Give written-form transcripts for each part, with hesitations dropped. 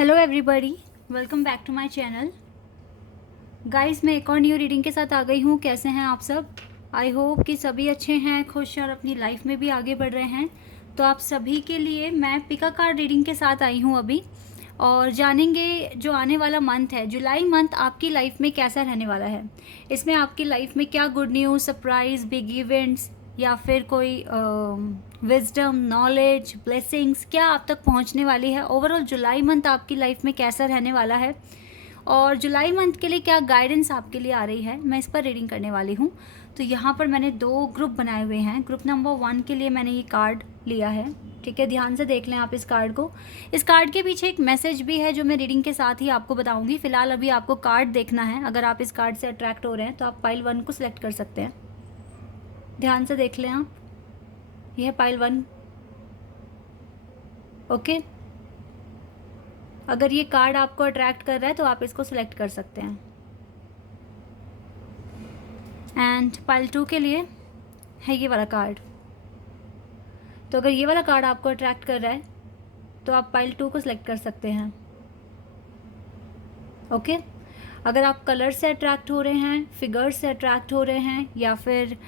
Hello everybody, welcome back to my channel. Guys, मैं एक और न्यू रीडिंग के साथ आ गई हूँ। कैसे हैं आप सब? आई होप कि सभी अच्छे हैं, खुश हैं और अपनी लाइफ में भी आगे बढ़ रहे हैं। तो आप सभी के लिए मैं पिका कार्ड रीडिंग के साथ आई हूँ अभी, और जानेंगे जो आने वाला मंथ है, जुलाई मंथ, आपकी लाइफ में कैसा रहने वाला है। इसमें आपकी लाइफ में क्या good news, surprise, big events या फिर कोई विजडम, नॉलेज, ब्लेसिंग्स क्या आप तक पहुंचने वाली है। ओवरऑल जुलाई मंथ आपकी लाइफ में कैसा रहने वाला है और जुलाई मंथ के लिए क्या गाइडेंस आपके लिए आ रही है, मैं इस पर रीडिंग करने वाली हूँ। तो यहाँ पर मैंने 2 ग्रुप बनाए हुए हैं। ग्रुप नंबर 1 के लिए मैंने ये कार्ड लिया है, ठीक है। ध्यान से देख लें आप इस कार्ड को। इस कार्ड के पीछे एक मैसेज भी है जो मैं रीडिंग के साथ ही आपको बताऊंगी। फिलहाल अभी आपको कार्ड देखना है। अगर आप इस कार्ड से अट्रैक्ट हो रहे हैं तो आप पाइल 1 को सिलेक्ट कर सकते हैं। ध्यान से देख लें आप, यह है पाइल 1। ओके, अगर ये कार्ड आपको अट्रैक्ट कर रहा है तो आप इसको सिलेक्ट कर सकते हैं। एंड पाइल 2 के लिए है ये वाला कार्ड। तो अगर ये वाला कार्ड आपको अट्रैक्ट कर रहा है तो आप पाइल 2 को सिलेक्ट कर सकते हैं। ओके, अगर आप कलर से अट्रैक्ट हो रहे हैं, फिगर से अट्रैक्ट हो रहे हैं, या फिर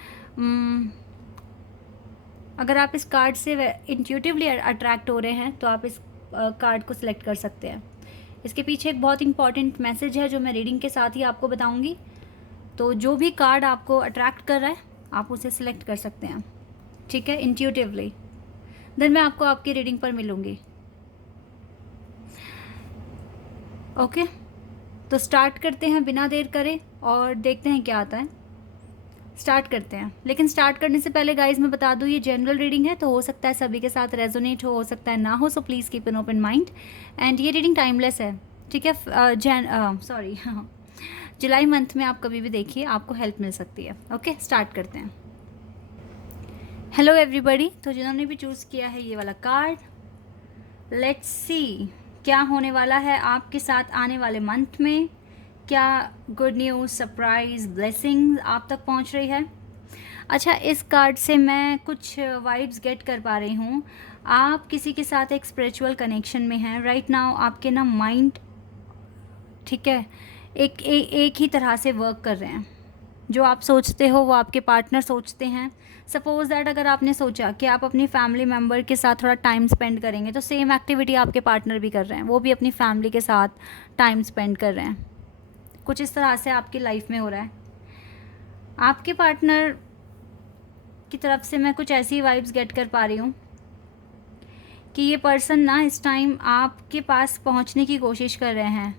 अगर आप इस कार्ड से इंट्यूटिवली अट्रैक्ट हो रहे हैं तो आप इस कार्ड को सिलेक्ट कर सकते हैं। इसके पीछे एक बहुत इंपॉर्टेंट मैसेज है जो मैं रीडिंग के साथ ही आपको बताऊंगी। तो जो भी कार्ड आपको अट्रैक्ट कर रहा है आप उसे सिलेक्ट कर सकते हैं, ठीक है, इंट्यूटिवली। देन मैं आपको आपकी रीडिंग पर मिलूंगी। ओके, तो स्टार्ट करते हैं बिना देर करे और देखते हैं क्या आता है। स्टार्ट करते हैं। लेकिन स्टार्ट करने से पहले गाइज मैं बता दूँ, ये जनरल रीडिंग है तो हो सकता है सभी के साथ रेजोनेट हो सकता है ना हो, so please keep an open mind. And ये रीडिंग टाइमलेस है, ठीक है। जुलाई मंथ में आप कभी भी देखिए, आपको हेल्प मिल सकती है। ओके, स्टार्ट करते हैं। हेलो एवरीबॉडी, तो जिन्होंने भी चूज़ किया है ये वाला कार्ड, लेट्स सी क्या होने वाला है आपके साथ आने वाले मंथ में। क्या गुड न्यूज़, सरप्राइज, ब्लेसिंग आप तक पहुंच रही है। अच्छा, इस कार्ड से मैं कुछ वाइब्स गेट कर पा रही हूँ। आप किसी के साथ एक स्पिरिचुअल कनेक्शन में हैं राइट नाउ। आपके ना माइंड, ठीक है, एक ही तरह से वर्क कर रहे हैं। जो आप सोचते हो वो आपके पार्टनर सोचते हैं। सपोज दैट अगर आपने सोचा कि आप अपनी फैमिली मेम्बर के साथ थोड़ा टाइम स्पेंड करेंगे तो सेम एक्टिविटी आपके पार्टनर भी कर रहे हैं, वो भी अपनी फैमिली के साथ टाइम स्पेंड कर रहे हैं। कुछ इस तरह से आपकी लाइफ में हो रहा है। आपके पार्टनर की तरफ से मैं कुछ ऐसी वाइब्स गेट कर पा रही हूँ कि ये पर्सन ना इस टाइम आपके पास पहुँचने की कोशिश कर रहे हैं।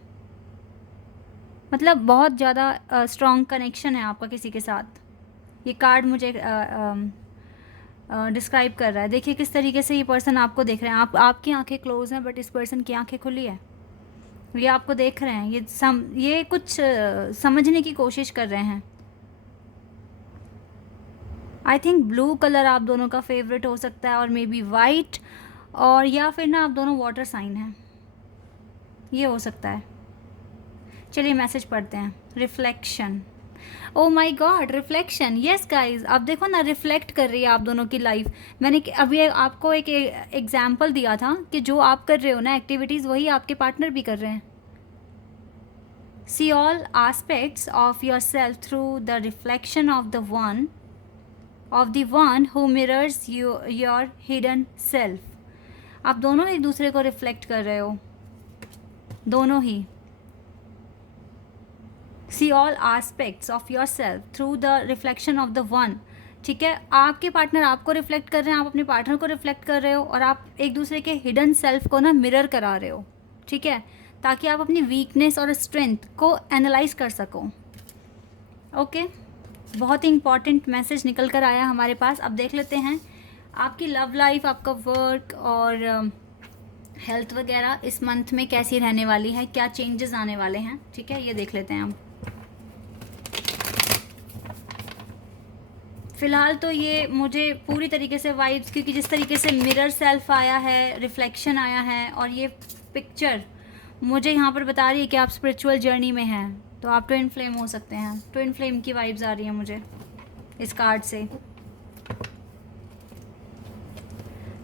मतलब बहुत ज़्यादा स्ट्रॉन्ग कनेक्शन है आपका किसी के साथ, ये कार्ड मुझे डिस्क्राइब कर रहा है। देखिए किस तरीके से ये पर्सन आपको देख रहे हैं। आपकी आंखें क्लोज हैं बट इस पर्सन की आंखें खुली है। ये आपको देख रहे हैं, ये कुछ समझने की कोशिश कर रहे हैं। आई थिंक ब्लू कलर आप दोनों का फेवरेट हो सकता है, और मे बी वाइट, और या फिर ना आप दोनों वाटर साइन हैं, ये हो सकता है। चलिए मैसेज पढ़ते हैं। रिफ्लेक्शन, ओ माई गॉड, रिफ्लेक्शन, येस गाइज। अब देखो ना, रिफ्लेक्ट कर रही है आप दोनों की लाइफ। मैंने अभी आपको एक एग्जाम्पल दिया था कि जो आप कर रहे हो ना एक्टिविटीज़, वही आपके पार्टनर भी कर रहे हैं। See all aspects of your self through the reflection of the one who mirrors your hidden self. आप दोनों एक दूसरे को रिफ्लेक्ट कर रहे हो, दोनों ही। See all aspects of your self through the reflection of the one, ठीक है। आपके पार्टनर आपको रिफ्लेक्ट कर रहे हैं, आप अपने पार्टनर को रिफ्लेक्ट कर रहे हो, और आप एक दूसरे के हिडन सेल्फ को ना मिरर करा रहे हो, ठीक है, ताकि आप अपनी वीकनेस और स्ट्रेंथ को एनालाइज कर सको। ओके, बहुत ही इंपॉर्टेंट मैसेज निकल कर आया हमारे पास। अब देख लेते हैं आपकी लव लाइफ, आपका वर्क और हेल्थ वगैरह इस मंथ में कैसी रहने वाली है, क्या चेंजेस आने वाले हैं, ठीक है, ये देख लेते हैं हम। फ़िलहाल तो ये मुझे पूरी तरीके से वाइब्स, क्योंकि जिस तरीके से मिरर सेल्फ आया है, रिफ्लेक्शन आया है, और ये पिक्चर मुझे यहाँ पर बता रही है कि आप स्पिरिचुअल जर्नी में हैं, तो आप ट्विन फ्लेम हो सकते हैं। ट्विन फ्लेम की वाइब्स आ रही हैं मुझे इस कार्ड से।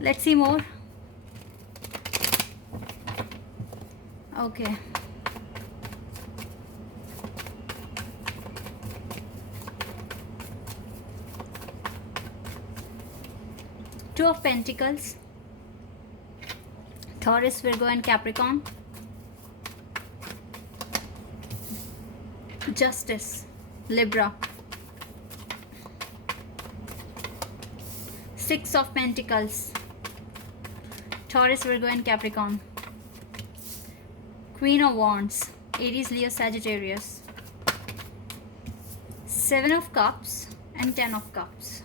Let's see more. Okay, Two of Pentacles, Taurus, Virgo and Capricorn. Justice, Libra. Six of Pentacles, Taurus, Virgo and Capricorn. Queen of Wands, Aries, Leo, Sagittarius. Seven of Cups and Ten of Cups.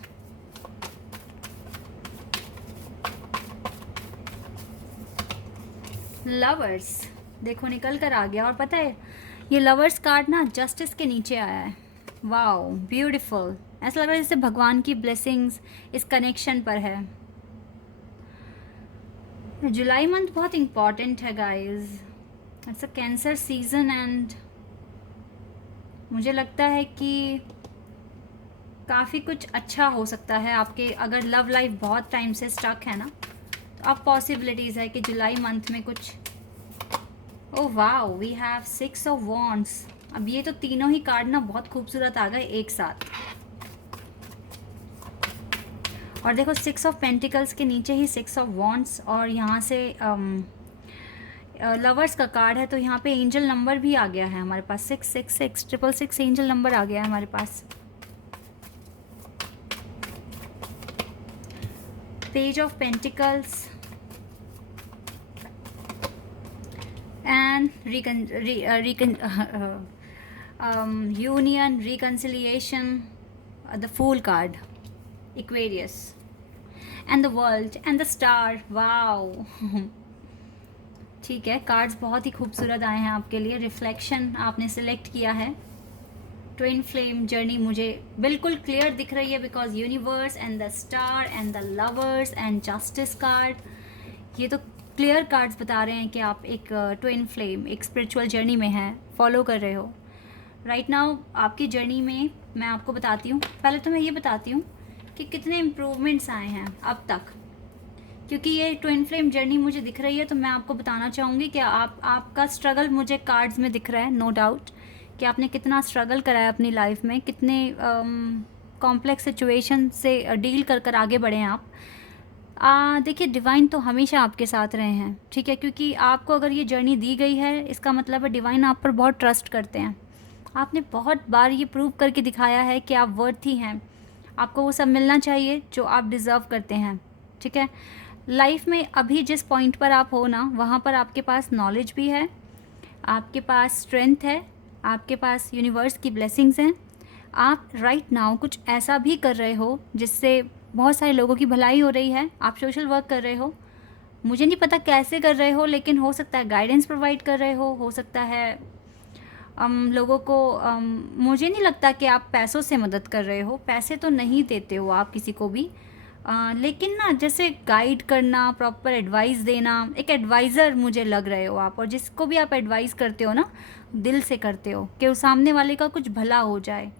Lovers, देखो निकल कर आ गया। और पता है ये lovers card ना justice के नीचे आया है। Wow, beautiful. ऐसा लग रहा है जैसे भगवान की ब्लेसिंग्स इस कनेक्शन पर है। जुलाई मंथ बहुत इम्पॉर्टेंट है guys, it's a cancer season and मुझे लगता है कि काफ़ी कुछ अच्छा हो सकता है आपके। अगर लव लाइफ बहुत टाइम से स्टक है ना, तो अब पॉसिबिलिटीज़ है कि जुलाई मंथ में कुछ। Oh wow, we have six of wands. अब ये तो तीनों ही कार्ड ना बहुत खूबसूरत आ गए एक साथ। और देखो सिक्स ऑफ पेंटिकल्स के नीचे ही सिक्स ऑफ वॉन्ड्स, और यहाँ से लवर्स का कार्ड है, तो यहाँ पे एंजल नंबर भी आ गया है हमारे पास। 666 666 एंजल नंबर आ गया है हमारे पास। Page of pentacles and union, reconciliation, the Fool card, Aquarius, and the World and the Star. wow ठीक है, कार्ड्स बहुत ही खूबसूरत आए हैं आपके लिए। रिफ्लेक्शन आपने सिलेक्ट किया है। ट्विन फ्लेम जर्नी मुझे बिल्कुल क्लियर दिख रही है, because universe and the star and the lovers and justice card, ये तो क्लियर कार्ड्स बता रहे हैं कि आप एक ट्विन फ्लेम, एक स्पिरिचुअल जर्नी में हैं, फॉलो कर रहे हो राइट नाउ। आपकी जर्नी में मैं आपको बताती हूँ, पहले तो मैं ये बताती हूँ कि कितने इम्प्रूवमेंट्स आए हैं अब तक, क्योंकि ये ट्विन फ्लेम जर्नी मुझे दिख रही है, तो मैं आपको बताना चाहूँगी कि आपका स्ट्रगल मुझे कार्ड्स में दिख रहा है, नो डाउट, कि आपने कितना स्ट्रगल करा है अपनी लाइफ में, कितने कॉम्प्लेक्स सिचुएशन से डील कर कर आगे बढ़े हैं आप। देखिए डिवाइन तो हमेशा आपके साथ रहे हैं, ठीक है, क्योंकि आपको अगर ये जर्नी दी गई है, इसका मतलब है डिवाइन आप पर बहुत ट्रस्ट करते हैं। आपने बहुत बार ये प्रूव करके दिखाया है कि आप वर्थी हैं, आपको वो सब मिलना चाहिए जो आप डिज़र्व करते हैं, ठीक है। लाइफ में अभी जिस पॉइंट पर आप हो ना, वहाँ पर आपके पास नॉलेज भी है, आपके पास स्ट्रेंथ है, आपके पास यूनिवर्स की ब्लेसिंग्स हैं। आप राइट नाउ कुछ ऐसा भी कर रहे हो जिससे बहुत सारे लोगों की भलाई हो रही है। आप सोशल वर्क कर रहे हो, मुझे नहीं पता कैसे कर रहे हो, लेकिन हो सकता है गाइडेंस प्रोवाइड कर रहे हो सकता है लोगों को मुझे नहीं लगता कि आप पैसों से मदद कर रहे हो, पैसे तो नहीं देते हो आप किसी को भी, लेकिन ना जैसे गाइड करना, प्रॉपर एडवाइस देना, एक एडवाइज़र मुझे लग रहे हो आप। और जिसको भी आप एडवाइस करते हो ना, दिल से करते हो कि उस सामने वाले का कुछ भला हो जाए,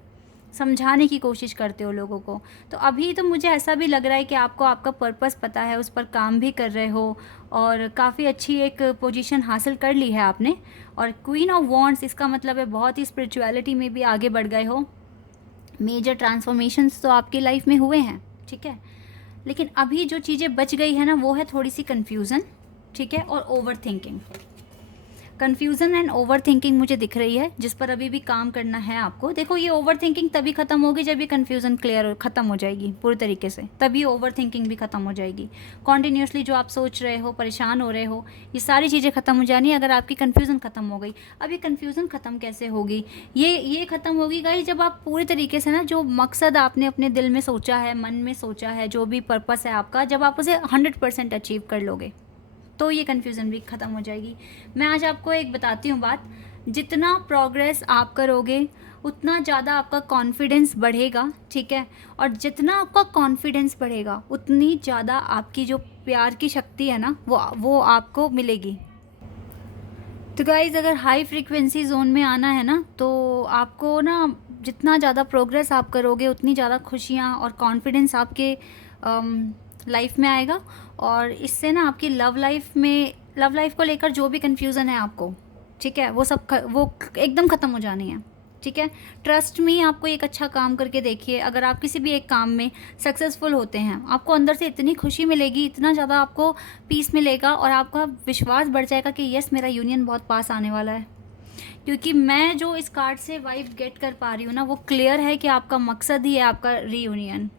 समझाने की कोशिश करते हो लोगों को। तो अभी तो मुझे ऐसा भी लग रहा है कि आपको आपका पर्पस पता है, उस पर काम भी कर रहे हो, और काफ़ी अच्छी एक पोजीशन हासिल कर ली है आपने। और क्वीन ऑफ वॉन्ड्स, इसका मतलब है बहुत ही स्पिरिचुअलिटी में भी आगे बढ़ गए हो। मेजर ट्रांसफॉर्मेशंस तो आपकी लाइफ में हुए हैं, ठीक है, लेकिन अभी जो चीज़ें बच गई है ना, वो है थोड़ी सी कन्फ्यूज़न, ठीक है, और over thinking. Confusion and over thinking मुझे दिख रही है, जिस पर अभी भी काम करना है आपको। देखो ये ओवर थिंकिंग तभी ख़त्म होगी जब ये कन्फ्यूज़न क्लियर ख़त्म हो जाएगी पूरी तरीके से, तभी ओवर थिंकिंग भी ख़त्म हो जाएगी। कॉन्टीन्यूसली जो आप सोच रहे हो, परेशान हो रहे हो, ये सारी चीज़ें ख़त्म हो जानी अगर आपकी कन्फ्यूज़न ख़त्म हो गई। अब ये कन्फ्यूज़न ख़त्म कैसे होगी? ये ख़त्म होगी गाइस जब आप पूरी तरीके से ना, जो मकसद आपने अपने दिल में सोचा है, मन में सोचा है, जो भी पर्पस है आपका, जब आप उसे 100% अचीव कर लोगे, तो ये कन्फ्यूज़न भी ख़त्म हो जाएगी। मैं आज आपको एक बताती हूँ बात, जितना प्रोग्रेस आप करोगे उतना ज़्यादा आपका कॉन्फिडेंस बढ़ेगा, ठीक है, और जितना आपका कॉन्फिडेंस बढ़ेगा उतनी ज़्यादा आपकी जो प्यार की शक्ति है ना, वो आपको मिलेगी। तो गाइज़ अगर हाई फ्रीक्वेंसी जोन में आना है ना, तो आपको ना जितना ज़्यादा प्रोग्रेस आप करोगे उतनी ज़्यादा खुशियाँ और कॉन्फिडेंस आपके लाइफ में आएगा। और इससे ना आपकी लव लाइफ को लेकर जो भी कन्फ्यूज़न है आपको, ठीक है, वो एकदम ख़त्म हो जानी है। ठीक है, ट्रस्ट मी, आपको एक अच्छा काम करके देखिए, अगर आप किसी भी एक काम में सक्सेसफुल होते हैं, आपको अंदर से इतनी खुशी मिलेगी, इतना ज़्यादा आपको पीस मिलेगा और आपका विश्वास बढ़ जाएगा कि यस, मेरा यूनियन बहुत पास आने वाला है। क्योंकि मैं जो इस कार्ड से वाइब गेट कर पा रही हूँ ना, वो क्लियर है कि आपका मकसद ही है आपका रीयूनियन,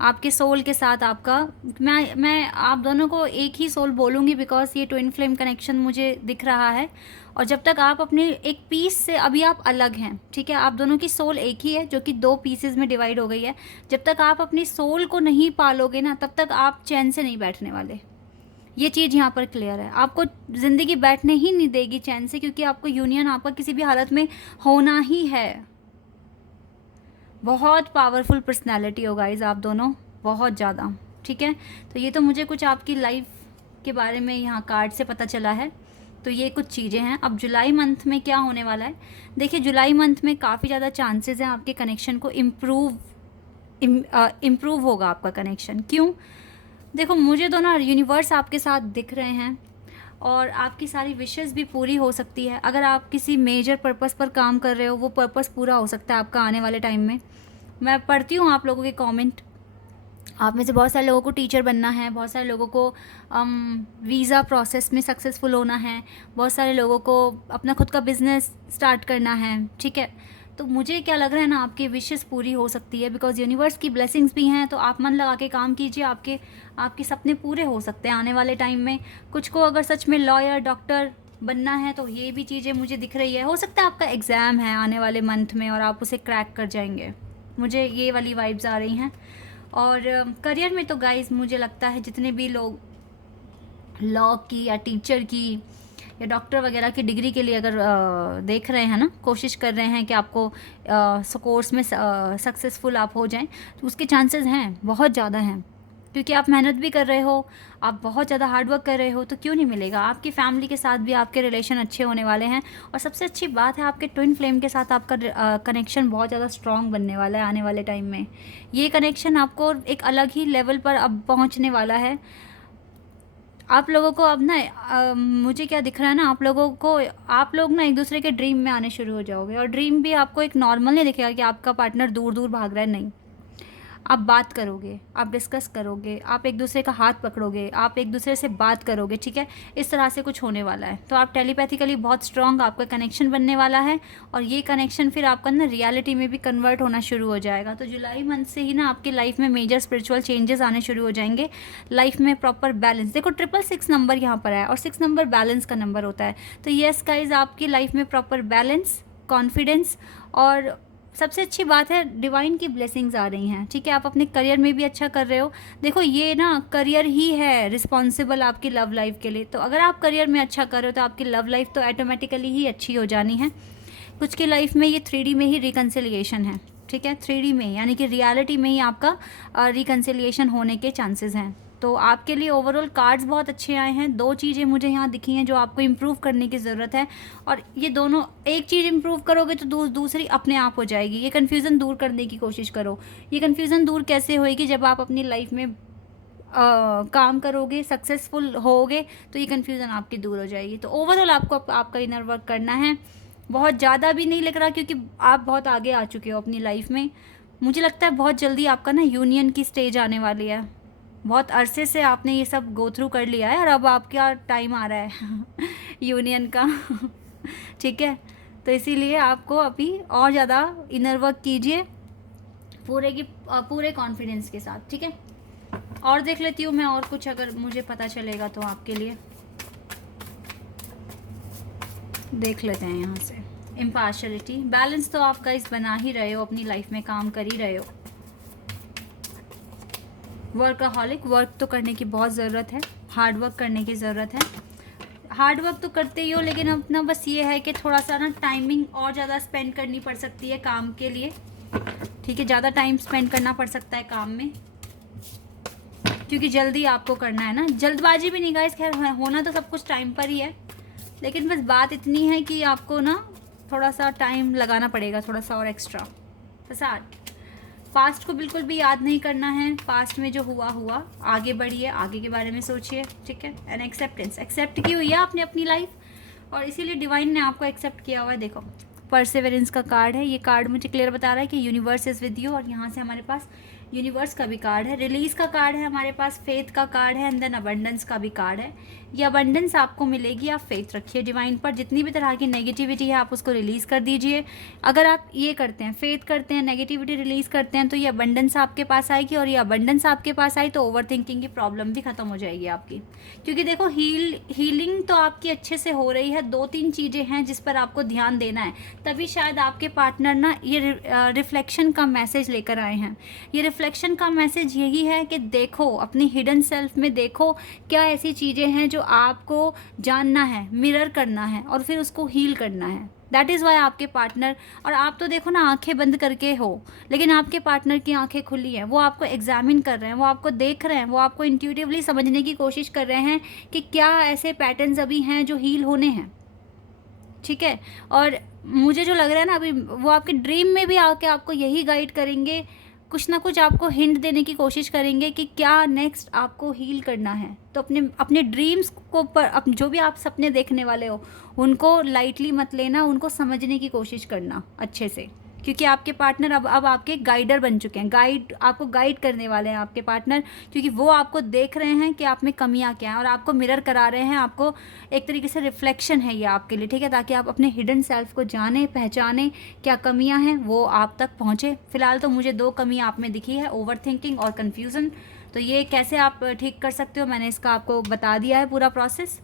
आपके सोल के साथ आपका। मैं आप दोनों को एक ही सोल बोलूँगी बिकॉज ये ट्विन फ्लेम कनेक्शन मुझे दिख रहा है। और जब तक आप अपने एक पीस से, अभी आप अलग हैं, ठीक है, आप दोनों की सोल एक ही है जो कि 2 पीसेस में डिवाइड हो गई है। जब तक आप अपनी सोल को नहीं पालोगे ना, तब तक आप चैन से नहीं बैठने वाले। ये चीज़ यहाँ पर क्लियर है, आपको ज़िंदगी बैठने ही नहीं देगी चैन से, क्योंकि आपको यूनियन आपका किसी भी हालत में होना ही है। बहुत पावरफुल पर्सनैलिटी हो गाइस आप दोनों, बहुत ज़्यादा। ठीक है, तो ये तो मुझे कुछ आपकी लाइफ के बारे में यहाँ कार्ड से पता चला है। तो ये कुछ चीज़ें हैं। अब जुलाई मंथ में क्या होने वाला है, देखिए जुलाई मंथ में काफ़ी ज़्यादा चांसेस हैं आपके कनेक्शन को इम्प्रूव होगा आपका कनेक्शन। क्यों? देखो, मुझे तो ना यूनिवर्स आपके साथ दिख रहे हैं और आपकी सारी विशेस भी पूरी हो सकती है। अगर आप किसी मेजर पर्पस पर काम कर रहे हो, वो पर्पस पूरा हो सकता है आपका आने वाले टाइम में। मैं पढ़ती हूँ आप लोगों के कमेंट, आप में से बहुत सारे लोगों को टीचर बनना है, बहुत सारे लोगों को वीज़ा प्रोसेस में सक्सेसफुल होना है, बहुत सारे लोगों को अपना खुद का बिजनेस स्टार्ट करना है। ठीक है, तो मुझे क्या लग रहा है ना, आपकी विशेस पूरी हो सकती है बिकॉज यूनिवर्स की ब्लेसिंग्स भी हैं। तो आप मन लगा के काम कीजिए, आपके सपने पूरे हो सकते हैं आने वाले टाइम में। कुछ को अगर सच में लॉयर, डॉक्टर बनना है तो ये भी चीज़ें मुझे दिख रही है। हो सकता है आपका एग्ज़ाम है आने वाले मंथ में और आप उसे क्रैक कर जाएंगे, मुझे ये वाली वाइब्स आ रही हैं। और करियर में तो गाइस मुझे लगता है जितने भी लोग लॉ की या टीचर की या डॉक्टर वगैरह की डिग्री के लिए अगर देख रहे हैं ना, कोशिश कर रहे हैं कि आपको कोर्स में सक्सेसफुल आप हो जाएं, तो उसके चांसेस हैं, बहुत ज़्यादा हैं। क्योंकि आप मेहनत भी कर रहे हो, आप बहुत ज़्यादा हार्डवर्क कर रहे हो, तो क्यों नहीं मिलेगा। आपकी फैमिली के साथ भी आपके रिलेशन अच्छे होने वाले हैं। और सबसे अच्छी बात है, आपके ट्विन फ्लेम के साथ आपका कनेक्शन बहुत ज़्यादा स्ट्रॉन्ग बनने वाला है आने वाले टाइम में। ये कनेक्शन आपको एक अलग ही लेवल पर अब पहुँचने वाला है। आप लोगों को अब ना मुझे क्या दिख रहा है ना, आप लोग ना एक दूसरे के ड्रीम में आने शुरू हो जाओगे। और ड्रीम भी आपको एक नॉर्मल नहीं दिखेगा कि आपका पार्टनर दूर दूर भाग रहा है, नहीं। आप बात करोगे, आप डिस्कस करोगे, आप एक दूसरे का हाथ पकड़ोगे, आप एक दूसरे से बात करोगे। ठीक है, इस तरह से कुछ होने वाला है। तो आप टेलीपैथिकली बहुत स्ट्रॉन्ग आपका कनेक्शन बनने वाला है और ये कनेक्शन फिर आपका ना रियलिटी में भी कन्वर्ट होना शुरू हो जाएगा। तो जुलाई मंथ से ही ना आपकी लाइफ में मेजर स्पिरिचुअल चेंजेस आने शुरू हो जाएंगे। लाइफ में प्रॉपर बैलेंस, देखो 666 नंबर यहाँ पर है और 6 नंबर बैलेंस का नंबर होता है। तो येस गाइज, आपकी लाइफ में प्रॉपर बैलेंस, कॉन्फिडेंस और सबसे अच्छी बात है डिवाइन की ब्लेसिंग्स आ रही हैं। ठीक है, आप अपने करियर में भी अच्छा कर रहे हो। देखो ये ना करियर ही है रिस्पॉन्सिबल आपकी लव लाइफ के लिए। तो अगर आप करियर में अच्छा कर रहे हो तो आपकी लव लाइफ तो ऑटोमेटिकली ही अच्छी हो जानी है। कुछ की लाइफ में ये 3D में ही रिकन्सिलिएशन है। ठीक है, 3D में यानी कि रियलिटी में ही आपका रिकन्सिलिएशन होने के चांसेस हैं। तो आपके लिए ओवरऑल कार्ड्स बहुत अच्छे आए हैं। 2 चीज़ें मुझे यहाँ दिखी हैं जो आपको इम्प्रूव करने की ज़रूरत है। और ये दोनों, एक चीज़ इम्प्रूव करोगे तो दूसरी अपने आप हो जाएगी। ये कन्फ्यूज़न दूर करने की कोशिश करो। ये कन्फ्यूज़न दूर कैसे होएगी, जब आप अपनी लाइफ में काम करोगे, सक्सेसफुल होगे, तो ये कन्फ्यूज़न आपकी दूर हो जाएगी। तो ओवरऑल आपको आपका इनर वर्क करना है। बहुत ज़्यादा भी नहीं लग रहा क्योंकि आप बहुत आगे आ चुके हो अपनी लाइफ में। मुझे लगता है बहुत जल्दी आपका ना यूनियन की स्टेज आने वाली है। बहुत अरसे से आपने ये सब गो थ्रू कर लिया है और अब आपका टाइम आ रहा है यूनियन का ठीक है, तो इसीलिए आपको अभी और ज़्यादा इनर वर्क कीजिए पूरे कॉन्फिडेंस के साथ। ठीक है, और देख लेती हूँ मैं और कुछ अगर मुझे पता चलेगा तो आपके लिए देख लेते हैं यहाँ से। इम्पार्शलिटी, बैलेंस तो आप गाइस बना ही रहे हो, अपनी लाइफ में काम कर ही रहे हो। वर्कaholic, वर्क तो करने की बहुत ज़रूरत है, हार्ड वर्क करने की ज़रूरत है। हार्ड वर्क तो करते ही हो, लेकिन अपना बस ये है कि थोड़ा सा ना टाइमिंग और ज़्यादा स्पेंड करनी पड़ सकती है काम के लिए। ठीक है, ज़्यादा टाइम स्पेंड करना पड़ सकता है काम में क्योंकि जल्दी आपको करना है ना। जल्दबाजी भी नहीं गाइस, खैर होना तो सब कुछ टाइम पर ही है, लेकिन बस बात इतनी है कि आपको ना थोड़ा सा टाइम लगाना पड़ेगा, थोड़ा सा और एक्स्ट्रा। पास्ट को बिल्कुल भी याद नहीं करना है। पास्ट में जो हुआ आगे बढ़िए, आगे के बारे में सोचिए। ठीक है, एंड एक्सेप्टेंस, एक्सेप्ट की हुई है आपने अपनी लाइफ। और इसीलिए डिवाइन ने आपको एक्सेप्ट किया हुआ है। देखो परसेवरेंस का कार्ड है, ये कार्ड मुझे क्लियर बता रहा है कि यूनिवर्स इज़ विद यू, और यहाँ से हमारे पास यूनिवर्स का भी कार्ड है, रिलीज़ का कार्ड है हमारे पास, फेथ का कार्ड है, एंड देन अबंडेंस का भी कार्ड है। ये अबंडेंस आपको मिलेगी, आप फेथ रखिए डिवाइन पर। जितनी भी तरह की नेगेटिविटी है आप उसको रिलीज़ कर दीजिए। अगर आप ये करते हैं, फेथ करते हैं, नेगेटिविटी रिलीज़ करते हैं, तो ये अबंडेंस आपके पास आएगी, और ये अबंडेंस आपके पास आई तो ओवर थिंकिंग की प्रॉब्लम भी खत्म हो जाएगी आपकी। क्योंकि देखो हीलिंग तो आपकी अच्छे से हो रही है, 2-3 चीज़ें हैं जिस पर आपको ध्यान देना है, तभी शायद आपके पार्टनर ना ये रिफ्लेक्शन का मैसेज लेकर आए हैं। ये रिफ्लेक्शन का मैसेज यही है कि देखो अपनी हिडन सेल्फ में, देखो क्या ऐसी चीज़ें हैं जो आपको जानना है, मिरर करना है और फिर उसको हील करना है। दैट इज़ वाई आपके पार्टनर, और आप तो देखो ना आंखें बंद करके हो, लेकिन आपके पार्टनर की आंखें खुली हैं, वो आपको एग्जामिन कर रहे हैं, वो आपको देख रहे हैं, वो आपको इंट्यूटिवली समझने की कोशिश कर रहे हैं कि क्या ऐसे पैटर्न्स अभी हैं जो हील होने हैं। ठीक है, और मुझे जो लग रहा है ना अभी, वो आपके ड्रीम में भी आके आपको यही गाइड करेंगे, कुछ ना कुछ आपको हिंट देने की कोशिश करेंगे कि क्या नेक्स्ट आपको हील करना है। तो अपने अपने ड्रीम्स को जो भी आप सपने देखने वाले हो उनको लाइटली मत लेना, उनको समझने की कोशिश करना अच्छे से, क्योंकि आपके पार्टनर अब आपके गाइडर बन चुके हैं। आपको गाइड करने वाले हैं आपके पार्टनर, क्योंकि वो आपको देख रहे हैं कि आप में कमियां क्या हैं और आपको मिरर करा रहे हैं। आपको एक तरीके से रिफ्लेक्शन है ये आपके लिए, ठीक है, ताकि आप अपने हिडन सेल्फ को जाने, पहचाने, क्या कमियां हैं वो आप तक पहुँचे। फिलहाल तो मुझे 2 कमियाँ आप में दिखी है, ओवर थिंकिंग और कन्फ्यूज़न। तो ये कैसे आप ठीक कर सकते हो, मैंने इसका आपको बता दिया है पूरा प्रोसेस।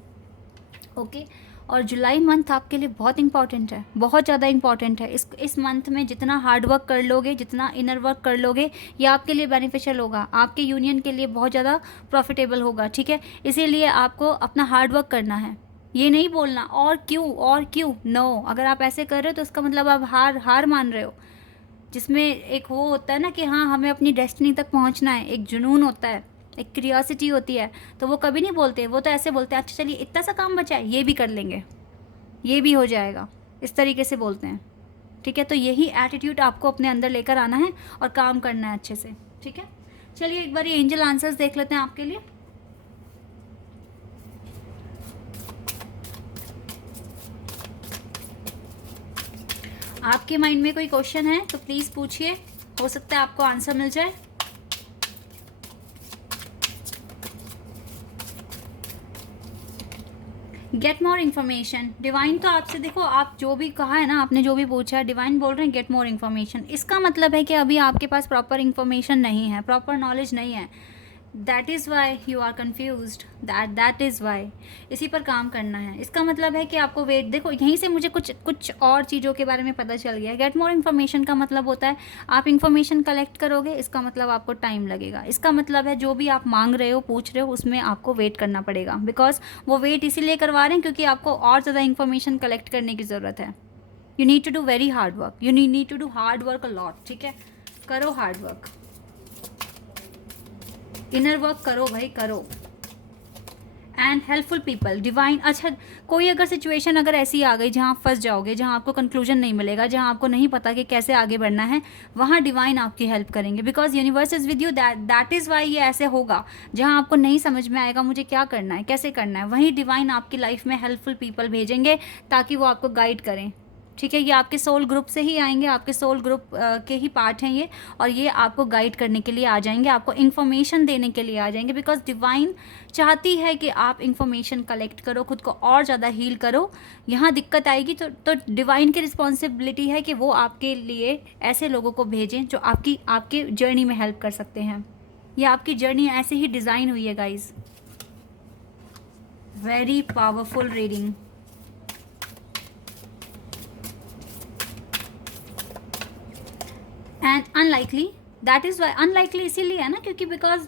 ओके, और जुलाई मंथ आपके लिए बहुत इंपॉर्टेंट है, बहुत ज़्यादा इंपॉर्टेंट है। इस मंथ में जितना हार्ड वर्क कर लोगे, जितना इनर वर्क कर लोगे, ये आपके लिए बेनिफिशियल होगा, आपके यूनियन के लिए बहुत ज़्यादा प्रॉफिटेबल होगा। ठीक है, इसीलिए आपको अपना हार्ड वर्क करना है। ये नहीं बोलना और क्यों नो। अगर आप ऐसे कर रहे हो तो इसका मतलब आप हार मान रहे हो, जिसमें एक वो होता है ना कि हाँ हमें अपनी डेस्टिनी तक पहुँचना है, एक जुनून होता है, एक क्यूरियोसिटी होती है, तो वो कभी नहीं बोलते, वो तो ऐसे बोलते हैं अच्छा चलिए इतना सा काम बचा है, ये भी कर लेंगे, ये भी हो जाएगा, इस तरीके से बोलते हैं। ठीक है, तो यही एटीट्यूड आपको अपने अंदर लेकर आना है और काम करना है अच्छे से। ठीक है, चलिए एक बार ये एंजल आंसर्स देख लेते हैं आपके लिए। आपके माइंड में कोई क्वेश्चन है तो प्लीज़ पूछिए, हो सकता है आपको आंसर मिल जाए। गेट मोर इन्फॉर्मेशन, डिवाइन तो आपसे, देखो आप जो भी कहा है ना, आपने जो भी पूछा, डिवाइन बोल रहे हैं गेट मोर इन्फॉर्मेशन। इसका मतलब है कि अभी आपके पास प्रॉपर इन्फॉर्मेशन नहीं है, प्रॉपर नॉलेज नहीं है। That is why you are confused, that is why, इसी पर काम करना है। इसका मतलब है कि आपको वेट, देखो यहीं से मुझे कुछ और चीज़ों के बारे में पता चल गया। गेट मोर इन्फॉर्मेशन का मतलब होता है आप इन्फॉर्मेशन कलेक्ट करोगे, इसका मतलब आपको टाइम लगेगा। इसका मतलब है जो भी आप मांग रहे हो, पूछ रहे हो, उसमें आपको वेट करना पड़ेगा। बिकॉज वो वेट इसीलिए करवा रहे हैं क्योंकि आपको और ज़्यादा इन्फॉर्मेशन कलेक्ट करने की ज़रूरत है। You need to do very hard work, you need to do hard work a lot. ठीक है, करो हार्ड वर्क, इनर वर्क करो भाई, करो। एंड हेल्पफुल पीपल, डिवाइन, अच्छा कोई अगर सिचुएशन अगर ऐसी आ गई जहाँ आप फंस जाओगे, जहाँ आपको कंक्लूजन नहीं मिलेगा, जहाँ आपको नहीं पता कि कैसे आगे बढ़ना है, वहाँ डिवाइन आपकी हेल्प करेंगे। Because universe is with you, that is Y ये ऐसे होगा। जहाँ आपको नहीं समझ में आएगा मुझे क्या करना है, कैसे करना है, वहीं डिवाइन आपकी लाइफ में हेल्पफुल पीपल भेजेंगे ताकि वो आपको गाइड करें। ठीक है, ये आपके सोल ग्रुप से ही आएंगे, आपके सोल ग्रुप के ही पार्ट हैं ये, और ये आपको गाइड करने के लिए आ जाएंगे, आपको इन्फॉर्मेशन देने के लिए आ जाएंगे। बिकॉज डिवाइन चाहती है कि आप इन्फॉर्मेशन कलेक्ट करो, खुद को और ज़्यादा हील करो। यहाँ दिक्कत आएगी तो डिवाइन की रिस्पॉन्सिबिलिटी है कि वो आपके लिए ऐसे लोगों को भेजें जो आपके जर्नी में हेल्प कर सकते हैं। ये आपकी जर्नी ऐसे ही डिज़ाइन हुई है guys. Very powerful reading. And unlikely, that is Y, unlikely इसीलिए है ना क्योंकि बिकॉज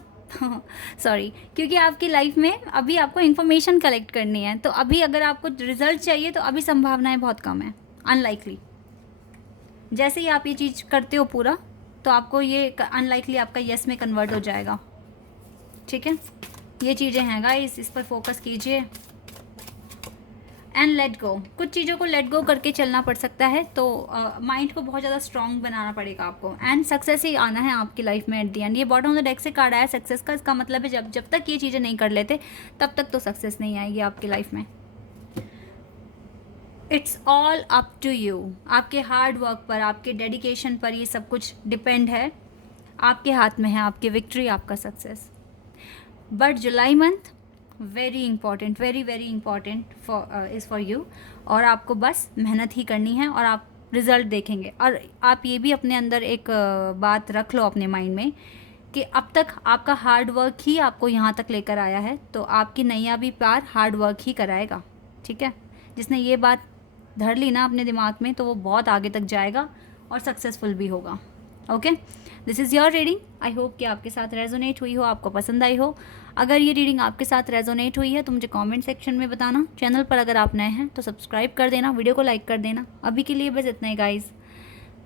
सॉरी, क्योंकि आपकी लाइफ में अभी आपको इन्फॉर्मेशन कलेक्ट करनी है, तो अभी अगर आपको रिजल्ट चाहिए तो अभी संभावनाएं बहुत कम है, अनलाइकली। जैसे ही आप ये चीज़ करते हो पूरा, तो आपको ये अनलाइकली आपका येस में कन्वर्ट हो जाएगा। ठीक है, ये चीज़ें हैं गाइस, इस पर फोकस कीजिए। एंड लेट गो, कुछ चीज़ों को लेट गो करके चलना पड़ सकता है, तो माइंड को बहुत ज़्यादा स्ट्रॉन्ग बनाना पड़ेगा आपको। एंड सक्सेस ही आना है आपकी लाइफ में एट दी एंड। ये बॉटम ऑफ द डेक से कार्ड आया सक्सेस का, इसका मतलब है जब तक ये चीज़ें नहीं कर लेते तब तक तो सक्सेस नहीं आएगी आपकी लाइफ में। It's all up to you. आपके हार्ड वर्क पर, आपके डेडिकेशन पर ये सब कुछ डिपेंड है। आपके हाथ में है आपकी विक्ट्री, आपका success. But July month very important, very very important is for you. और आपको बस मेहनत ही करनी है और आप रिज़ल्ट देखेंगे। और आप ये भी अपने अंदर एक बात रख लो अपने माइंड में कि अब तक आपका हार्ड वर्क ही आपको यहाँ तक लेकर आया है, तो आपकी नैया भी पार हार्ड वर्क ही कराएगा। ठीक है, जिसने ये बात धर ली ना अपने दिमाग में, तो वो बहुत आगे तक जाएगा और सक्सेसफुल भी होगा। Okay, this is your reading. I hope कि आपके साथ रेजोनेट हुई हो, आपको पसंद आई हो। अगर ये रीडिंग आपके साथ रेजोनेट हुई है तो मुझे कमेंट सेक्शन में बताना। चैनल पर अगर आप नए हैं तो सब्सक्राइब कर देना, वीडियो को लाइक कर देना। अभी के लिए बस इतना ही guys,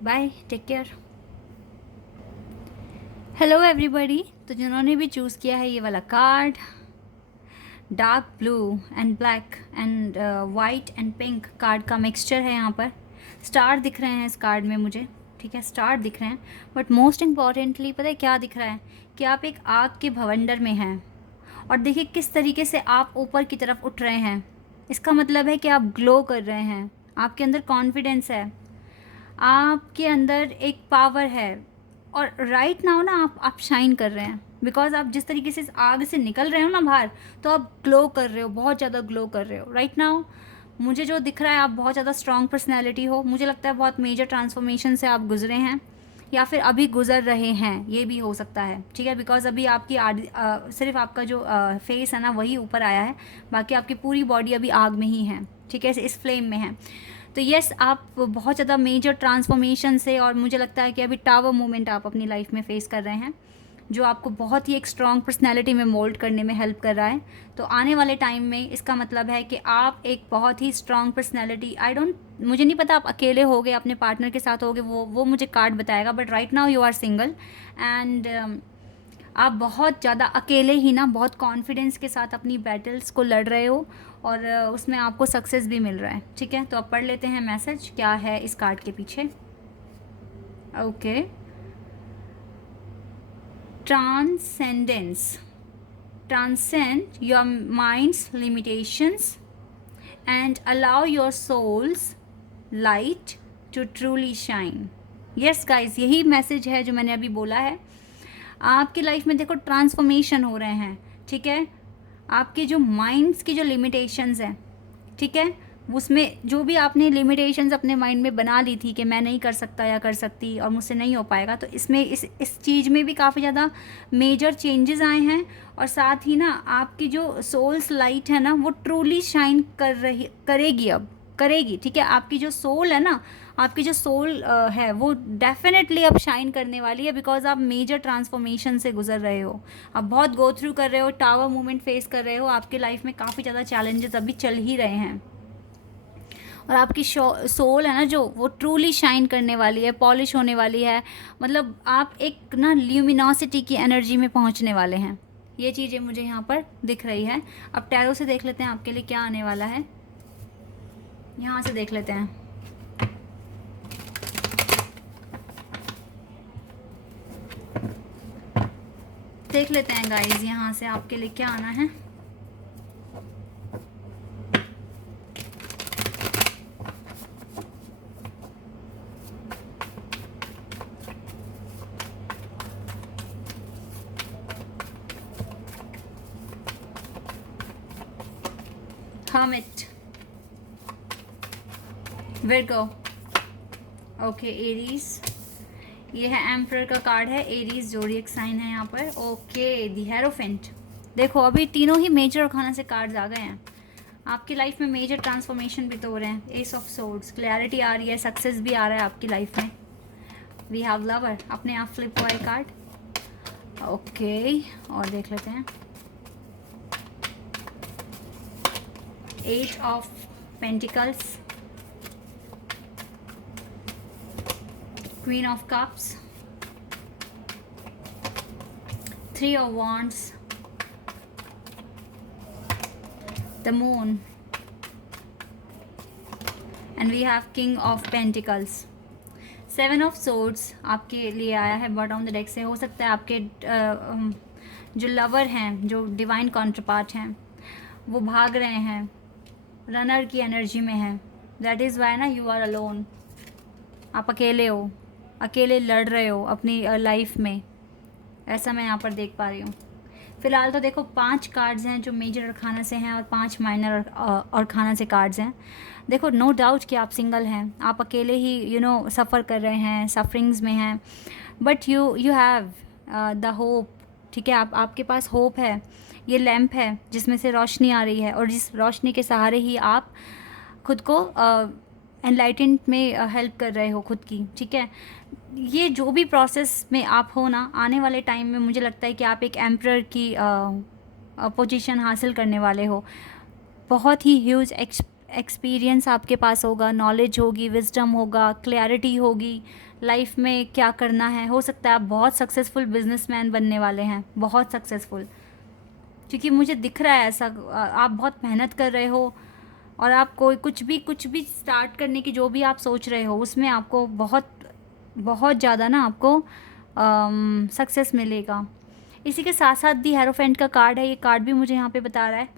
bye, take care. Hello everybody. तो जिन्होंने भी चूज़ किया है ये वाला card, dark blue and black and white and pink card का मिक्सचर है। यहाँ पर स्टार दिख रहे हैं इस कार्ड में मुझे, ठीक है, स्टार दिख रहे हैं। बट मोस्ट इम्पॉर्टेंटली पता है क्या दिख रहा है कि आप एक आग के भवंडर में हैं और देखिए किस तरीके से आप ऊपर की तरफ उठ रहे हैं। इसका मतलब है कि आप ग्लो कर रहे हैं, आपके अंदर कॉन्फिडेंस है, आपके अंदर एक पावर है। और राइट नाउ ना आप शाइन कर रहे हैं, बिकॉज आप जिस तरीके से इस आग से निकल रहे हो ना बाहर, तो आप ग्लो कर रहे हो, बहुत ज़्यादा ग्लो कर रहे हो राइट नाउ। मुझे जो दिख रहा है आप बहुत ज़्यादा स्ट्रॉन्ग पर्सनैलिटी हो। मुझे लगता है बहुत मेजर ट्रांसफॉर्मेशन से आप गुजरे हैं या फिर अभी गुजर रहे हैं, ये भी हो सकता है। ठीक है, बिकॉज अभी आपकी सिर्फ आपका जो फेस है ना वही ऊपर आया है, बाकी आपकी पूरी बॉडी अभी आग में ही है। ठीक है, इस फ्लेम में है। तो यस, आप बहुत ज़्यादा मेजर ट्रांसफॉर्मेशन से, और मुझे लगता है कि अभी टावर मूवमेंट आप अपनी लाइफ में फेस कर रहे हैं, जो आपको बहुत ही एक स्ट्रॉन्ग पर्सनैलिटी में मोल्ड करने में हेल्प कर रहा है। तो आने वाले टाइम में इसका मतलब है कि आप एक बहुत ही स्ट्रॉन्ग पर्सनैलिटी, मुझे नहीं पता आप अकेले होगे, अपने पार्टनर के साथ होगे, वो मुझे कार्ड बताएगा। But right now you are single and आप बहुत ज़्यादा अकेले ही ना बहुत कॉन्फिडेंस के साथ अपनी बैटल्स को लड़ रहे हो और उसमें आपको सक्सेस भी मिल रहा है। ठीक है, तो अब पढ़ लेते हैं मैसेज क्या है इस कार्ड के पीछे। Okay, transcendence, transcend your mind's limitations and allow your soul's light to truly shine. yes guys, यही मैसेज है जो मैंने अभी बोला है। आपकी लाइफ में देखो ट्रांसफॉर्मेशन हो रहे हैं। ठीक है, आपके जो माइंड्स की जो लिमिटेशंस हैं, ठीक है, उसमें जो भी आपने लिमिटेशंस अपने माइंड में बना ली थी कि मैं नहीं कर सकता या कर सकती और मुझसे नहीं हो पाएगा, तो इसमें इस चीज़ में भी काफ़ी ज़्यादा मेजर चेंजेस आए हैं। और साथ ही ना आपकी जो सोल्स लाइट है ना वो ट्रूली शाइन करेगी। ठीक है, आपकी जो सोल है ना, आपकी जो सोल है वो डेफिनेटली अब शाइन करने वाली है, बिकॉज आप मेजर ट्रांसफॉर्मेशन से गुजर रहे हो, आप बहुत गो थ्रू कर रहे हो, टावर मूवमेंट फेस कर रहे हो, आपकी लाइफ में काफ़ी ज़्यादा चैलेंजेस अभी चल ही रहे हैं। और आपकी सोल है ना जो वो ट्रूली शाइन करने वाली है, पॉलिश होने वाली है। मतलब आप एक ना ल्यूमिनोसिटी की एनर्जी में पहुंचने वाले हैं। ये चीज़ें मुझे यहाँ पर दिख रही है। अब टैरो से देख लेते हैं आपके लिए क्या आने वाला है। यहाँ से देख लेते हैं। देख लेते हैं गाइज यहाँ से आपके लिए क्या आना है। Hermit, Virgo, ओके, एरीज, ये है एम्परर का कार्ड है। एरीज जोडिएक साइन है यहाँ पर। ओके, दी हेरोफेंट। देखो अभी तीनों ही मेजर अरकाना से कार्ड्स आ गए हैं। आपकी लाइफ में मेजर ट्रांसफॉर्मेशन भी तो हो रहे हैं। एस ऑफ सोर्ड्स, क्लैरिटी आ रही है, सक्सेस भी आ रहा है आपकी लाइफ में। वी हैव लवर, अपने आप फ्लिप हुआ है कार्ड। ओके, और देख लेते हैं। Eight of pentacles, queen of cups, three of wands, the moon, and we have king of pentacles. Seven of swords आपके लिए आया है बॉटम ऑफ द डेक से। हो सकता है आपके जो लवर हैं, जो डिवाइन कॉन्ट्रपार्ट हैं, वो भाग रहे हैं, रनर की एनर्जी में है। दैट इज़ वाई ना यू आर अलोन। आप अकेले हो, अकेले लड़ रहे हो अपनी लाइफ में, ऐसा मैं यहाँ पर देख पा रही हूँ। फ़िलहाल तो देखो 5 कार्ड्स हैं जो मेजर अरखाना से हैं और 5 माइनर अरखाना से कार्ड्स हैं। देखो नो डाउट कि आप सिंगल हैं, आप अकेले ही सफ़र कर रहे हैं, सफरिंग्स में हैं, but you have the hope. ठीक है, आपके पास होप है। ये लैंप है जिसमें से रोशनी आ रही है और जिस रोशनी के सहारे ही आप खुद को एनलाइटेंट में हेल्प कर रहे हो खुद की। ठीक है, ये जो भी प्रोसेस में आप हो ना, आने वाले टाइम में मुझे लगता है कि आप एक एम्परर की पोजीशन हासिल करने वाले हो। बहुत ही ह्यूज एक्सपीरियंस आपके पास होगा, नॉलेज होगी, विजडम होगा, क्लैरिटी होगी लाइफ में क्या करना है। हो सकता है आप बहुत सक्सेसफुल बिजनेसमैन बनने वाले हैं, बहुत सक्सेसफुल, क्योंकि मुझे दिख रहा है ऐसा। आप बहुत मेहनत कर रहे हो और आप कोई कुछ भी स्टार्ट करने की जो भी आप सोच रहे हो उसमें आपको बहुत बहुत ज़्यादा ना आपको सक्सेस मिलेगा। इसी के साथ साथ दी हेरोफेंट का कार्ड है, ये कार्ड भी मुझे यहाँ पे बता रहा है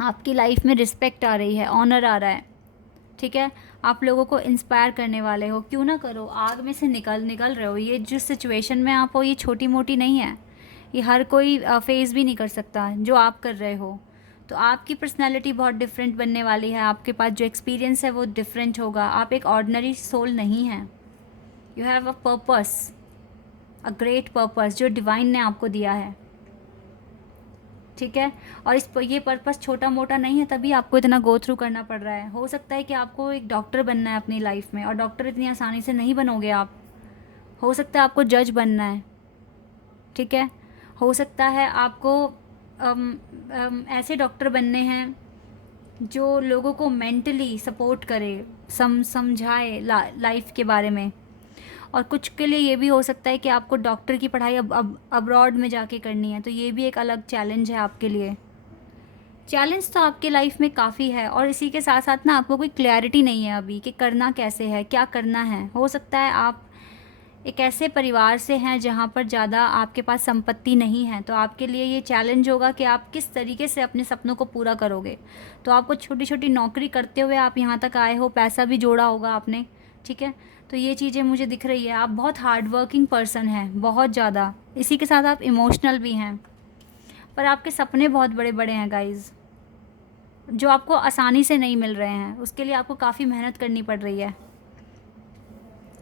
आपकी लाइफ में रिस्पेक्ट आ रही है, ऑनर आ रहा है। ठीक है, आप लोगों को इंस्पायर करने वाले हो, क्यों ना करो, आग में से निकल रहे हो। ये जिस सिचुएशन में आप हो ये छोटी मोटी नहीं है, ये हर कोई फेस भी नहीं कर सकता जो आप कर रहे हो। तो आपकी पर्सनैलिटी बहुत डिफरेंट बनने वाली है, आपके पास जो एक्सपीरियंस है वो डिफरेंट होगा। आप एक ऑर्डिनरी सोल नहीं हैं, you have a purpose, a great purpose जो डिवाइन ने आपको दिया है। ठीक है, और ये पर्पस छोटा मोटा नहीं है, तभी आपको इतना गो थ्रू करना पड़ रहा है। हो सकता है कि आपको एक डॉक्टर बनना है अपनी लाइफ में, और डॉक्टर इतनी आसानी से नहीं बनोगे आप। हो सकता है आपको जज बनना है। ठीक है, हो सकता है आपको ऐसे डॉक्टर बनने हैं जो लोगों को मेंटली सपोर्ट करे, समझाए लाइफ के बारे में। और कुछ के लिए ये भी हो सकता है कि आपको डॉक्टर की पढ़ाई अब अब्रॉड में जाके करनी है, तो ये भी एक अलग चैलेंज है आपके लिए। चैलेंज तो आपके लाइफ में काफ़ी है, और इसी के साथ साथ ना आपको कोई क्लैरिटी नहीं है अभी कि करना कैसे है, क्या करना है। हो सकता है आप एक ऐसे परिवार से हैं जहाँ पर ज़्यादा आपके पास संपत्ति नहीं है, तो आपके लिए ये चैलेंज होगा कि आप किस तरीके से अपने सपनों को पूरा करोगे। तो आपको छोटी छोटी नौकरी करते हुए आप यहाँ तक आए हो, पैसा भी जोड़ा होगा आपने। ठीक है, तो ये चीज़ें मुझे दिख रही है। आप बहुत हार्ड वर्किंग पर्सन हैं, बहुत ज़्यादा। इसी के साथ आप इमोशनल भी हैं, पर आपके सपने बहुत बड़े बड़े हैं गाइज़, जो आपको आसानी से नहीं मिल रहे हैं। उसके लिए आपको काफ़ी मेहनत करनी पड़ रही है।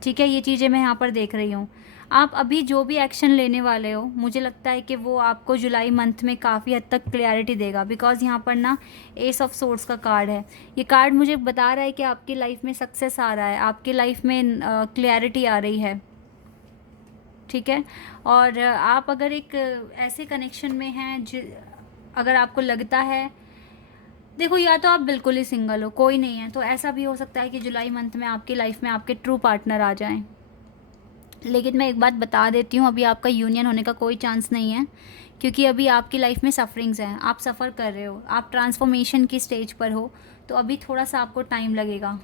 ठीक है, ये चीज़ें मैं यहाँ पर देख रही हूँ। आप अभी जो भी एक्शन लेने वाले हो, मुझे लगता है कि वो आपको जुलाई मंथ में काफ़ी हद तक क्लैरिटी देगा, बिकॉज़ यहाँ पर ना एस ऑफ सोर्ड्स का कार्ड है। ये कार्ड मुझे बता रहा है कि आपकी लाइफ में सक्सेस आ रहा है, आपकी लाइफ में क्लैरिटी आ रही है। ठीक है, और आप अगर एक ऐसे कनेक्शन में हैं अगर आपको लगता है, देखो या तो आप बिल्कुल ही सिंगल हो, कोई नहीं है, तो ऐसा भी हो सकता है कि जुलाई मंथ में आपकी लाइफ में आपके ट्रू पार्टनर आ जाएं। लेकिन मैं एक बात बता देती हूँ, अभी आपका यूनियन होने का कोई चांस नहीं है, क्योंकि अभी आपकी लाइफ में सफरिंग्स हैं, आप सफ़र कर रहे हो, आप ट्रांसफॉर्मेशन की स्टेज पर हो, तो अभी थोड़ा सा आपको टाइम लगेगा।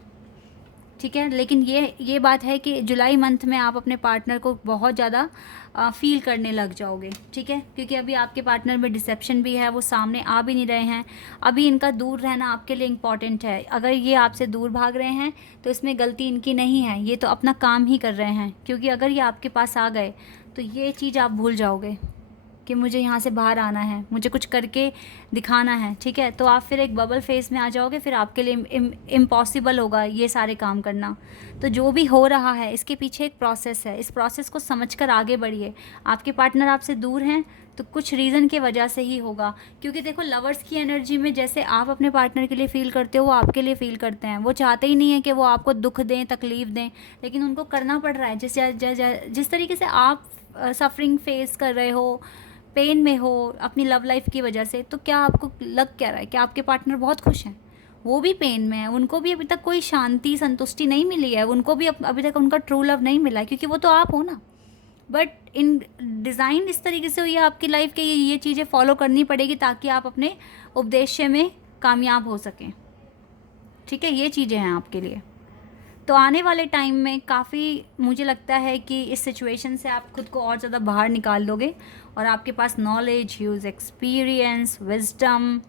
ठीक है, लेकिन ये बात है कि जुलाई मंथ में आप अपने पार्टनर को बहुत ज़्यादा फील करने लग जाओगे। ठीक है, क्योंकि अभी आपके पार्टनर में डिसेप्शन भी है, वो सामने आ भी नहीं रहे हैं। अभी इनका दूर रहना आपके लिए इम्पॉर्टेंट है। अगर ये आपसे दूर भाग रहे हैं तो इसमें गलती इनकी नहीं है, ये तो अपना काम ही कर रहे हैं। क्योंकि अगर ये आपके पास आ गए तो ये चीज़ आप भूल जाओगे कि मुझे यहाँ से बाहर आना है, मुझे कुछ करके दिखाना है। ठीक है, तो आप फिर एक बबल फेस में आ जाओगे, फिर आपके लिए इम्पॉसिबल होगा ये सारे काम करना। तो जो भी हो रहा है इसके पीछे एक प्रोसेस है, इस प्रोसेस को समझकर आगे बढ़िए। आपके पार्टनर आपसे दूर हैं तो कुछ रीज़न की वजह से ही होगा, क्योंकि देखो लवर्स की एनर्जी में जैसे आप अपने पार्टनर के लिए फ़ील करते हो, वो आपके लिए फ़ील करते हैं। वो चाहते ही नहीं है कि वो आपको दुख दें, तकलीफ़ दें, लेकिन उनको करना पड़ रहा है। जिस तरीके से आप सफरिंग फेस कर रहे हो, पेन में हो अपनी लव लाइफ की वजह से, तो क्या आपको लग क्या रहा है कि आपके पार्टनर बहुत खुश हैं? वो भी पेन में है, उनको भी अभी तक कोई शांति संतुष्टि नहीं मिली है, उनको भी अभी तक उनका ट्रू लव नहीं मिला है, क्योंकि वो तो आप हो ना। बट इन डिज़ाइन इस तरीके से हुई है आपकी लाइफ के, ये चीज़ें फॉलो करनी पड़ेगी ताकि आप अपने उपदेश्य में कामयाब हो सकें। ठीक है, ये चीज़ें हैं आपके लिए। तो आने वाले टाइम में काफ़ी मुझे लगता है कि इस सिचुएशन से आप खुद को और ज़्यादा बाहर निकाल लोगे, और आपके पास knowledge, huge experience, wisdom,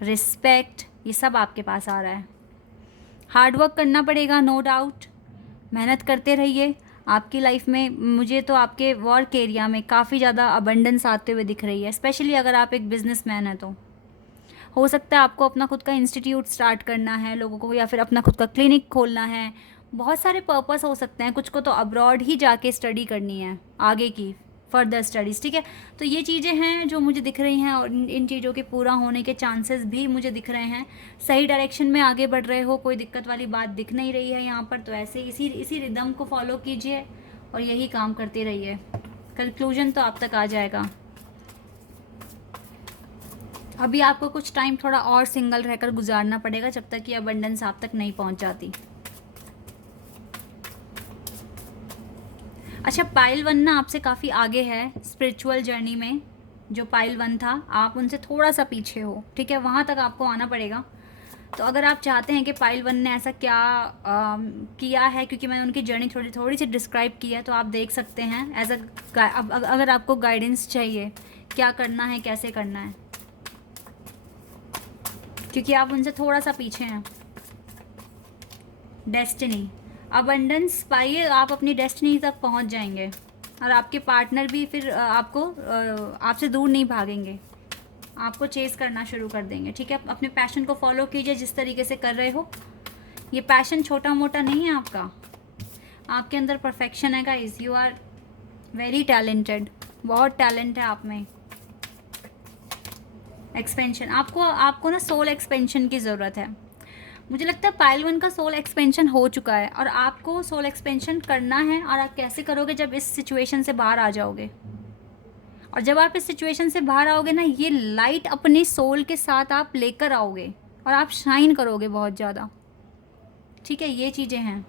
respect, ये सब आपके पास आ रहा है। हार्ड वर्क करना पड़ेगा, नो डाउट, मेहनत करते रहिए। आपकी लाइफ में मुझे तो आपके वर्क एरिया में काफ़ी ज़्यादा अबंडेंस आते हुए दिख रही है, स्पेशली अगर आप एक बिजनेसमैन हैं तो। हो सकता है आपको अपना खुद का इंस्टीट्यूट स्टार्ट करना है लोगों को, या फिर अपना खुद का क्लिनिक खोलना है। बहुत सारे पर्पस हो सकते हैं, कुछ को तो अब्रॉड ही जाके स्टडी करनी है, आगे की फर्दर स्टडीज़, ठीक है। तो ये चीज़ें हैं जो मुझे दिख रही हैं, और इन चीज़ों के पूरा होने के चांसेस भी मुझे दिख रहे हैं। सही डायरेक्शन में आगे बढ़ रहे हो, कोई दिक्कत वाली बात दिख नहीं रही है यहाँ पर। तो ऐसे इसी रिदम को फॉलो कीजिए और यही काम करते रहिए, कंक्लूजन तो आप तक आ जाएगा। अभी आपको कुछ टाइम थोड़ा और सिंगल रहकर गुजारना पड़ेगा, जब तक कि अबंडेंस आप तक नहीं पहुंच जाती। अच्छा, पाइल 1 ना आपसे काफ़ी आगे है स्पिरिचुअल जर्नी में। जो पाइल 1 था, आप उनसे थोड़ा सा पीछे हो, ठीक है, वहाँ तक आपको आना पड़ेगा। तो अगर आप चाहते हैं कि पाइल 1 ने ऐसा क्या किया है, क्योंकि मैंने उनकी जर्नी थोड़ी सी डिस्क्राइब की है, तो आप देख सकते हैं एज अगर आपको गाइडेंस चाहिए क्या करना है, कैसे करना है, क्योंकि आप उनसे थोड़ा सा पीछे हैं। डेस्टिनी, अबंडेंस पाइए, आप अपनी डेस्टिनी तक पहुंच जाएंगे, और आपके पार्टनर भी फिर आपसे दूर नहीं भागेंगे, आपको चेस करना शुरू कर देंगे, ठीक है। अपने पैशन को फॉलो कीजिए जिस तरीके से कर रहे हो। ये पैशन छोटा मोटा नहीं है आपका, आपके अंदर परफेक्शन है guys, you are very talented, बहुत टैलेंट है आप में। एक्सपेंशन, आपको ना सोल एक्सपेंशन की ज़रूरत है। मुझे लगता है पाइल 1 का सोल एक्सपेंशन हो चुका है, और आपको सोल एक्सपेंशन करना है। और आप कैसे करोगे, जब इस सिचुएशन से बाहर आ जाओगे। और जब आप इस सिचुएशन से बाहर आओगे ना, ये लाइट अपने सोल के साथ आप लेकर आओगे, और आप शाइन करोगे बहुत ज़्यादा, ठीक है। ये चीज़ें हैं,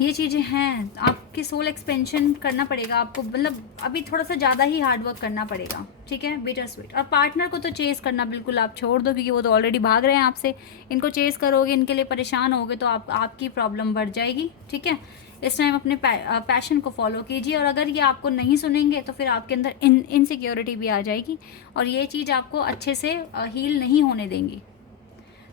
ये चीज़ें हैं। आपकी सोल एक्सपेंशन करना पड़ेगा आपको, मतलब अभी थोड़ा सा ज़्यादा ही हार्ड वर्क करना पड़ेगा, ठीक है। Bitter sweet. और पार्टनर को तो चेस करना बिल्कुल आप छोड़ दो, क्योंकि वो तो ऑलरेडी भाग रहे हैं आपसे। इनको चेस करोगे, इनके लिए परेशान होगे, तो आपकी प्रॉब्लम बढ़ जाएगी, ठीक है। इस टाइम अपने पैशन को फॉलो कीजिए, और अगर ये आपको नहीं सुनेंगे तो फिर आपके अंदर इनसिक्योरिटी भी आ जाएगी, और ये चीज़ आपको अच्छे से हील नहीं होने देंगी।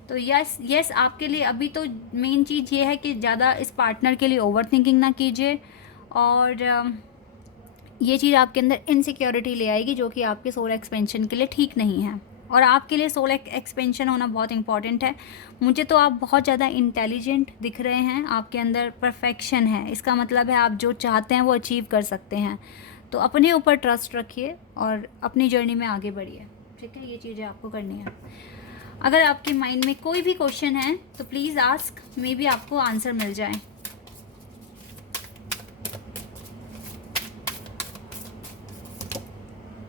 तो यस आपके लिए अभी तो मेन चीज़ ये है कि ज़्यादा इस पार्टनर के लिए ओवर थिंकिंग ना कीजिए, और ये चीज़ आपके अंदर इनसिक्योरिटी ले आएगी, जो कि आपके सोल एक्सपेंशन के लिए ठीक नहीं है। और आपके लिए सोल एक्सपेंशन होना बहुत इंपॉर्टेंट है। मुझे तो आप बहुत ज़्यादा इंटेलिजेंट दिख रहे हैं, आपके अंदर परफेक्शन है, इसका मतलब है आप जो चाहते हैं वो अचीव कर सकते हैं। तो अपने ऊपर ट्रस्ट रखिए और अपनी जर्नी में आगे बढ़िए, ठीक है। ये चीज़ें आपको करनी है। अगर आपके माइंड में कोई भी क्वेश्चन है तो प्लीज़ आस्क, मे बी आपको आंसर मिल जाए।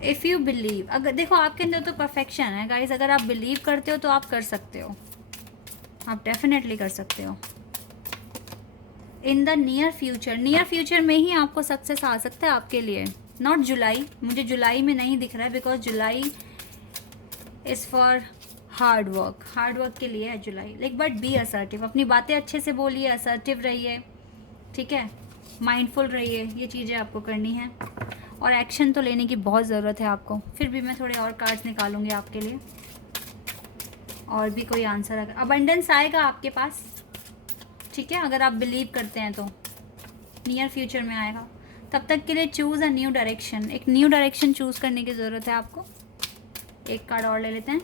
इफ़ यू बिलीव, अगर देखो आपके अंदर तो परफेक्शन है गाइस, अगर आप बिलीव करते हो तो आप कर सकते हो, आप डेफिनेटली कर सकते हो। इन द नियर फ्यूचर में ही आपको सक्सेस आ सकता है आपके लिए, नॉट जुलाई। मुझे जुलाई में नहीं दिख रहा है, because July is for hard work के लिए है जुलाई। लाइक बट बी असर्टिव, अपनी बातें अच्छे से बोलिए, असर्टिव रहिए, ठीक है, माइंडफुल रहिए, ये चीज़ें आपको करनी है। और एक्शन तो लेने की बहुत ज़रूरत है आपको। फिर भी मैं थोड़े और कार्ड्स निकालूंगी आपके लिए, और भी कोई आंसर अगर अबंडेंस आएगा आपके पास, ठीक है, अगर आप बिलीव करते हैं तो नियर फ्यूचर में आएगा। तब तक के लिए चूज़ अ न्यू डायरेक्शन, एक न्यू डायरेक्शन चूज़ करने की ज़रूरत है आपको। एक कार्ड और ले लेते हैं।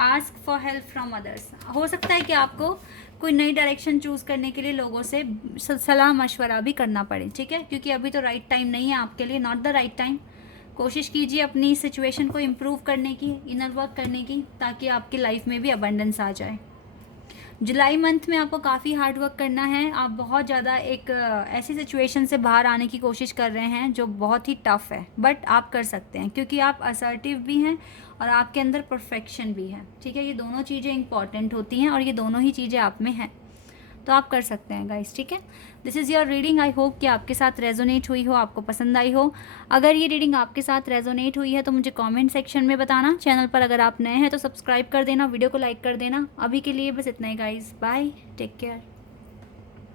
Ask for help from others, हो सकता है कि आपको कोई नई डायरेक्शन चूज़ करने के लिए लोगों से सलाह मशवरा भी करना पड़े, ठीक है, क्योंकि अभी तो राइट टाइम नहीं है आपके लिए, नॉट द राइट टाइम। कोशिश कीजिए अपनी सिचुएशन को इम्प्रूव करने की, इनर वर्क करने की, ताकि आपकी लाइफ में भी अबंडेंस आ जाए। जुलाई मंथ में आपको काफ़ी हार्ड वर्क करना है। आप बहुत ज़्यादा एक ऐसी सिचुएशन से बाहर आने की कोशिश कर रहे हैं जो बहुत ही टफ़ है, बट आप कर सकते हैं, क्योंकि आप असर्टिव भी हैं और आपके अंदर परफेक्शन भी है, ठीक है। ये दोनों चीज़ें इंपॉर्टेंट होती हैं, और ये दोनों ही चीज़ें आप में हैं, तो आप कर सकते हैं गाइस, ठीक है। This is your reading. I hope कि आपके साथ रेजोनेट हुई हो, आपको पसंद आई हो। अगर ये रीडिंग आपके साथ रेजोनेट हुई है तो मुझे कमेंट सेक्शन में बताना। चैनल पर अगर आप नए हैं तो सब्सक्राइब कर देना, वीडियो को लाइक कर देना। अभी के लिए बस इतना ही गाइस, बाय, टेक केयर।